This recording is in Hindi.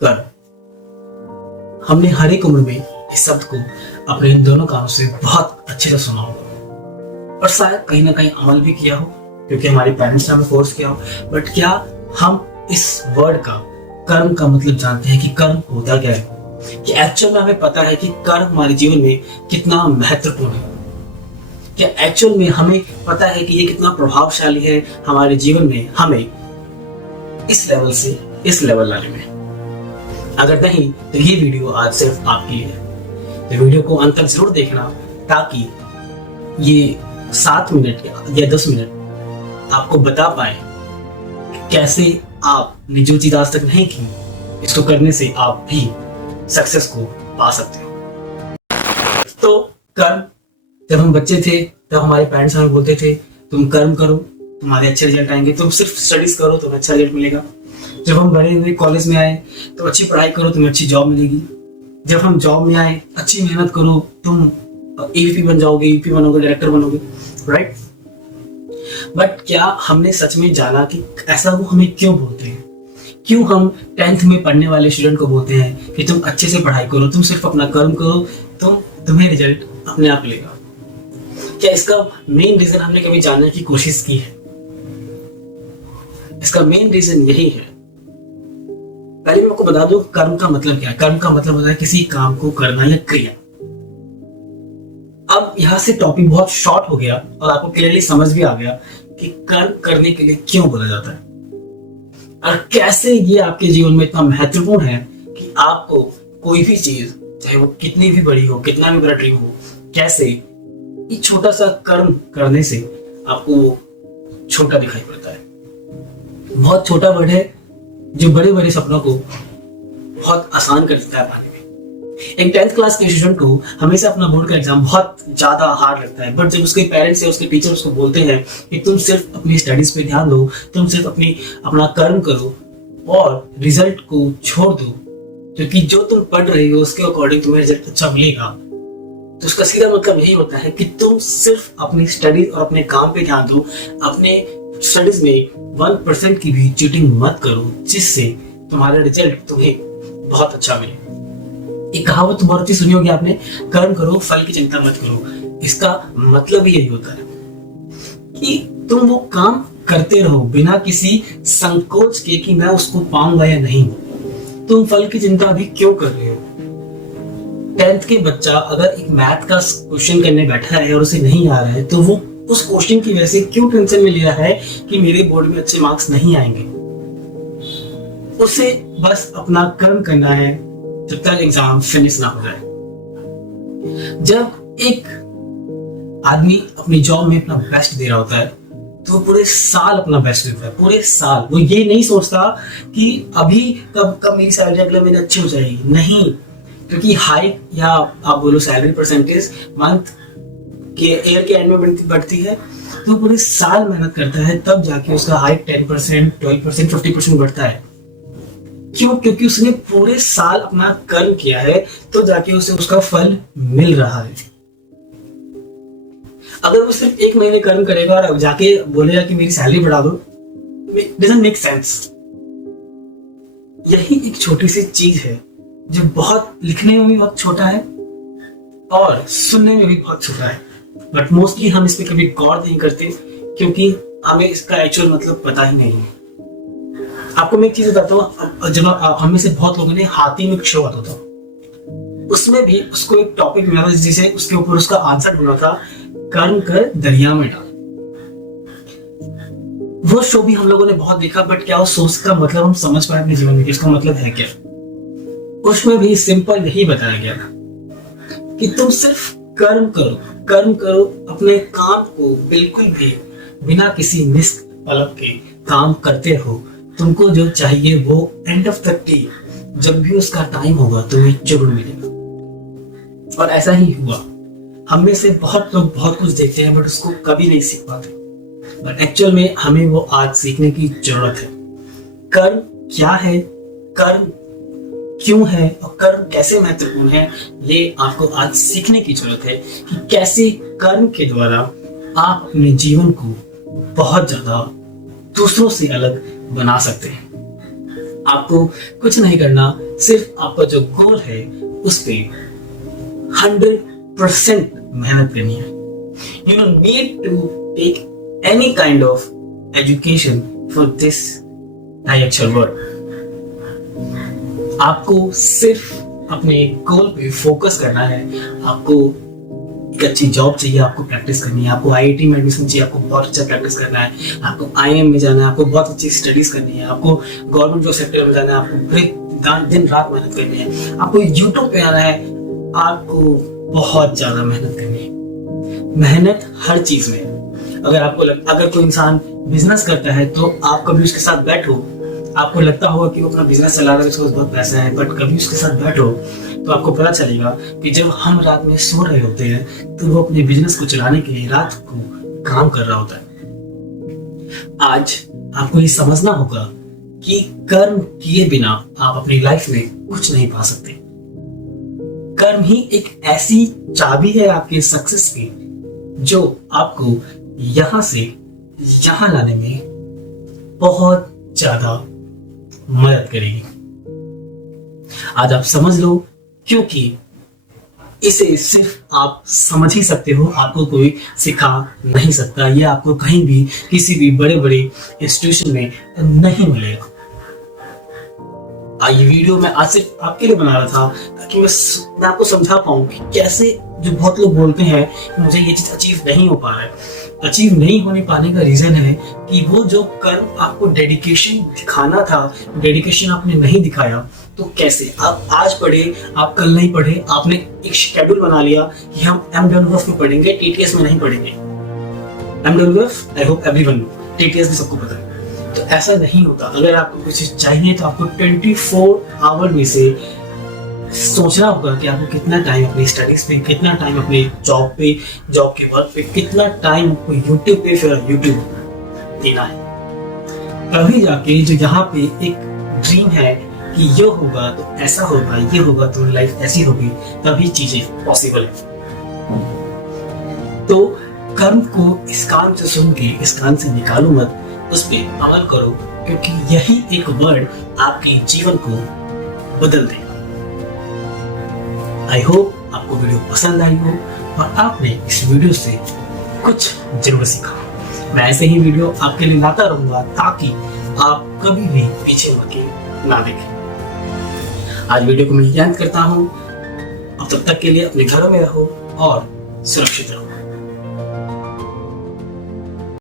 कर्म। हमने हर एक उम्र में इस शब्द को अपने इन दोनों कानों से बहुत अच्छे से सुना होगा और शायद कहीं ना कहीं अमल भी किया हो, क्योंकि हमारे पेरेंट्स ने हमें फोर्स किया हो। बट क्या हम इस वर्ड का, कर्म का मतलब जानते हैं कि कर्म होता क्या है? कि एक्चुअल में हमें पता है कि कर्म हमारे जीवन में कितना महत्वपूर्ण है? क्या एक्चुअल में हमें पता है कि ये कितना प्रभावशाली है हमारे जीवन में, हमें इस लेवल से इस लेवल लाने में? अगर नहीं तो ये वीडियो आज सिर्फ आपके लिए है। तो वीडियो को अंत तक जरूर देखना, ताकि ये 7 मिनट या 10 मिनट आपको बता पाए कैसे आपने जो चीज आज तक नहीं की, इसको करने से आप भी सक्सेस को पा सकते हो। तो कर्म, जब हम बच्चे थे तब हमारे पेरेंट्स हमें बोलते थे तुम कर्म करो, तुम्हारे अच्छे रिजल्ट आएंगे, तुम सिर्फ स्टडीज करो तुम्हें अच्छा रिजल्ट मिलेगा। जब हम बड़े हुए, कॉलेज में आए तो अच्छी पढ़ाई करो, तुम्हें अच्छी जॉब मिलेगी। जब हम जॉब में आए, अच्छी मेहनत करो, तुम एवीपी बन जाओगे, यूपी बनोगे, डायरेक्टर बनोगे, राइट? बट क्या हमने सच में जाना कि ऐसा वो हमें क्यों बोलते हैं? क्यों हम 10th में पढ़ने वाले स्टूडेंट को बोलते हैं कि तुम अच्छे से पढ़ाई करो, तुम सिर्फ अपना कर्म करो, तुम्हें रिजल्ट अपने आप मिलेगा? क्या इसका मेन रीजन हमने कभी जानने की कोशिश की है? इसका मेन रीजन यही है। पहले मैं आपको बता दूं कर्म का मतलब क्या है। कर्म का मतलब होता है किसी काम को करना या क्रिया। अब यहां से टॉपिक बहुत शॉर्ट हो गया और आपको क्लियरली समझ भी आ गया कि कर्म करने के लिए क्यों बोला जाता है और कैसे ये आपके जीवन में इतना महत्वपूर्ण है कि आपको कोई भी चीज, चाहे वो कितनी भी बड़ी हो, कितना भी बड़ा ड्रीम हो, कैसे एक छोटा सा कर्म करने से आपको छोटा दिखाई पड़ता है। बहुत छोटा वर्ड है जो बड़े बड़े सपनों को बहुत आसान कर देता है पाने में। एक 10th क्लास के स्टूडेंट को हमेशा अपना बोर्ड का एग्जाम बहुत ज्यादा हार्ड लगता है, बट जब उसके पेरेंट्स या उसके टीचर उसको बोलते हैं कि तुम सिर्फ अपनी स्टडीज पे ध्यान दो, तुम सिर्फ अपना कर्म करो और रिजल्ट को छोड़ दो, क्योंकि जो तुम पढ़ रहे हो उसके अकॉर्डिंग तुम्हें रिजल्ट अच्छा मिलेगा, तो उसका सीधा मतलब यही होता है कि तुम सिर्फ अपनी स्टडीज और अपने काम पे ध्यान दो। अपने स्टडीज में 1% की भी चीटिंग मत करो, जिससे तुम्हारा रिजल्ट तुम्हें बहुत अच्छा मिले। एक कहावत बहुत ही सुनी होगी आपने, कर्म करो फल की चिंता मत करो। इसका मतलब ही यही होता है कि तुम वो काम करते रहो बिना किसी संकोच के कि मैं उसको पाऊंगा या नहीं। तुम फल की चिंता भी क्यों कर रहे हो? 10th के बच्चा अगर एक मैथ का क्वेश्चन करने बैठा है और उसे नहीं आ रहा है, तो वो उस क्वेश्चन की वजह से क्यों टेंशन में ले रहा है कि मेरे बोर्ड में अच्छे मार्क्स नहीं आएंगे? उसे बस अपना कर्म करना है जब तक एग्जाम फिनिश ना हो जाए। जब एक आदमी अपनी जॉब में अपना बेस्ट दे रहा होता है तो वो पूरे साल अपना बेस्ट देता है, पूरे साल। वो ये नहीं सोचता कि अभी कब मेरी सैलरी अगले महीने अच्छी हो जाएगी, नहीं, क्योंकि हाइक या आप बोलो सैलरी परसेंटेज मंथ के ईयर के एंड में बढ़ती है, तो पूरे साल मेहनत करता है तब जाके उसका हाइक 10%, 12%, 50% बढ़ता है। क्यों? क्योंकि उसने पूरे साल अपना कर्म किया है, तो जाके उसे उसका फल मिल रहा है। अगर वो सिर्फ 1 महीने कर्म करेगा और जाके बोलेगा कि मेरी सैलरी बढ़ा दो, इट डजंट मेक सेंस। यही एक छोटी सी चीज है जो बहुत लिखने में भी बहुत छोटा है और सुनने में भी बहुत छोटा है, बट मोस्टली हम इस पे कभी गौर नहीं करते क्योंकि हमें इसका एक्चुअल मतलब पता ही नहीं है। आपको मैं एक चीज बताता हूँ, जब हमें से बहुत लोगों ने हाथी में शो आता था, उसमें भी उसको एक टॉपिक मिला था जिसे उसके ऊपर उसका आंसर ढूंढा था, कर्म कर दरिया में डाल। वो शो भी हम लोगों ने बहुत देखा, बट क्या उस सोच का मतलब हम समझ पाए अपने जीवन में, इसका मतलब है क्या? उसमें भी सिंपल यही बताया गया था कि तुम सिर्फ कर्म करो, अपने काम को बिल्कुल भी बिना किसी मिस पलक के काम करते रहो। तुमको जो चाहिए वो एंड ऑफ द डे जब भी उसका टाइम होगा तुम्हें जरूर मिलेगा। और ऐसा ही हुआ। हम में से बहुत लोग बहुत कुछ देखते हैं बट उसको कभी नहीं सीख पाते, बट एक्चुअल में हमें वो आज सीखने की जरूरत है। कर्म क्या है, कर्म क्यों है और कर्म कैसे महत्वपूर्ण है, ये आपको आज सीखने की जरूरत है कि कैसे कर्म के द्वारा आप अपने जीवन को बहुत ज्यादा दूसरों से अलग बना सकते हैं। आपको कुछ नहीं करना, सिर्फ आपका जो गोल है उस पे 100% मेहनत करनी है। You don't need to take any kind of education for this actual work. आपको सिर्फ अपने गोल पे फोकस करना है। आपको एक अच्छी जॉब चाहिए, आपको प्रैक्टिस करनी है। आपको आईआईटी में एडमिशन चाहिए, आपको बहुत अच्छा प्रैक्टिस करना है। आपको आईएम में जाना है, आपको बहुत अच्छी स्टडीज करनी है। आपको गवर्नमेंट जॉब सेक्टर में जाना है, आपको दिन रात मेहनत करनी है। आपको यूट्यूब पे आना है, आपको बहुत ज्यादा मेहनत करनी है। मेहनत हर चीज में है। अगर कोई इंसान बिजनेस करता है तो आप कभी उसके साथ बैठो, आपको लगता होगा कि वो अपना बिजनेस चला रहा है, उसके पास बहुत पैसा है, बट कभी उसके साथ बैठो तो आपको पता चलेगा कि जब हम रात में सो रहे होते हैं तो वो अपने बिजनेस को चलाने के लिए रात को काम कर रहा होता है। आज आपको ये समझना होगा कि कर्म किए बिना आप अपनी लाइफ में कुछ नहीं पा सकते। कर्म ही एक ऐसी चाबी है आपके सक्सेस की जो आपको यहां से यहां लाने में बहुत ज्यादा मदद करेगी। आज आप समझ लो, क्योंकि इसे सिर्फ आप समझ ही सकते हो, आपको कोई सिखा नहीं सकता। ये आपको कहीं भी किसी भी बड़े बड़े इंस्टीट्यूशन में नहीं मिलेगा। ये वीडियो मैं आज सिर्फ आपके लिए बना रहा था ताकि मैं आपको समझा पाऊं कि कैसे, जो बहुत लोग बोलते हैं मुझे ये चीज अचीव नहीं हो पा रहा है। अचीव नहीं होने पाने का रीजन है कि वो जो कर्म आपको डेडिकेशन दिखाना था, डेडिकेशन आपने नहीं दिखाया। तो कैसे आप आज पढ़े, आप कल नहीं पढ़े, आपने एक शेड्यूल बना लिया कि हम MWF में पढ़ेंगे, TTS में नहीं पढ़ेंगे। MWF I hope everyone know, TTS भी सबको पता है। तो ऐसा नहीं होता। अगर आपको कुछ चीज चाहिए तो आपको 24 आवर में से सोचना होगा कि आपको कितना टाइम अपनी स्टडीज पे, कितना टाइम अपने जॉब पे, जॉब के वर्क पे, कितना टाइम आपको यूट्यूब पे फिर यूट्यूब देना है। तभी जाके जो यहाँ पे एक ड्रीम है कि ये होगा तो ऐसा होगा, ये होगा तो लाइफ ऐसी होगी, तभी चीजें पॉसिबल है। तो कर्म को इस कान से सुन के इस कान से निकालो मत, उस पर अमल करो, क्योंकि यही एक वर्ड आपके जीवन को बदल देगा। आई होप आपको वीडियो पसंद आई हो और आपने इस वीडियो से कुछ जरूर सीखा। मैं ऐसे ही वीडियो आपके लिए लाता रहूंगा ताकि आप कभी भी पीछे मुड़ के ना देखें। आज वीडियो को मैं एंड करता हूं। अब तब तक के लिए अपने घरों में रहो और सुरक्षित रहो।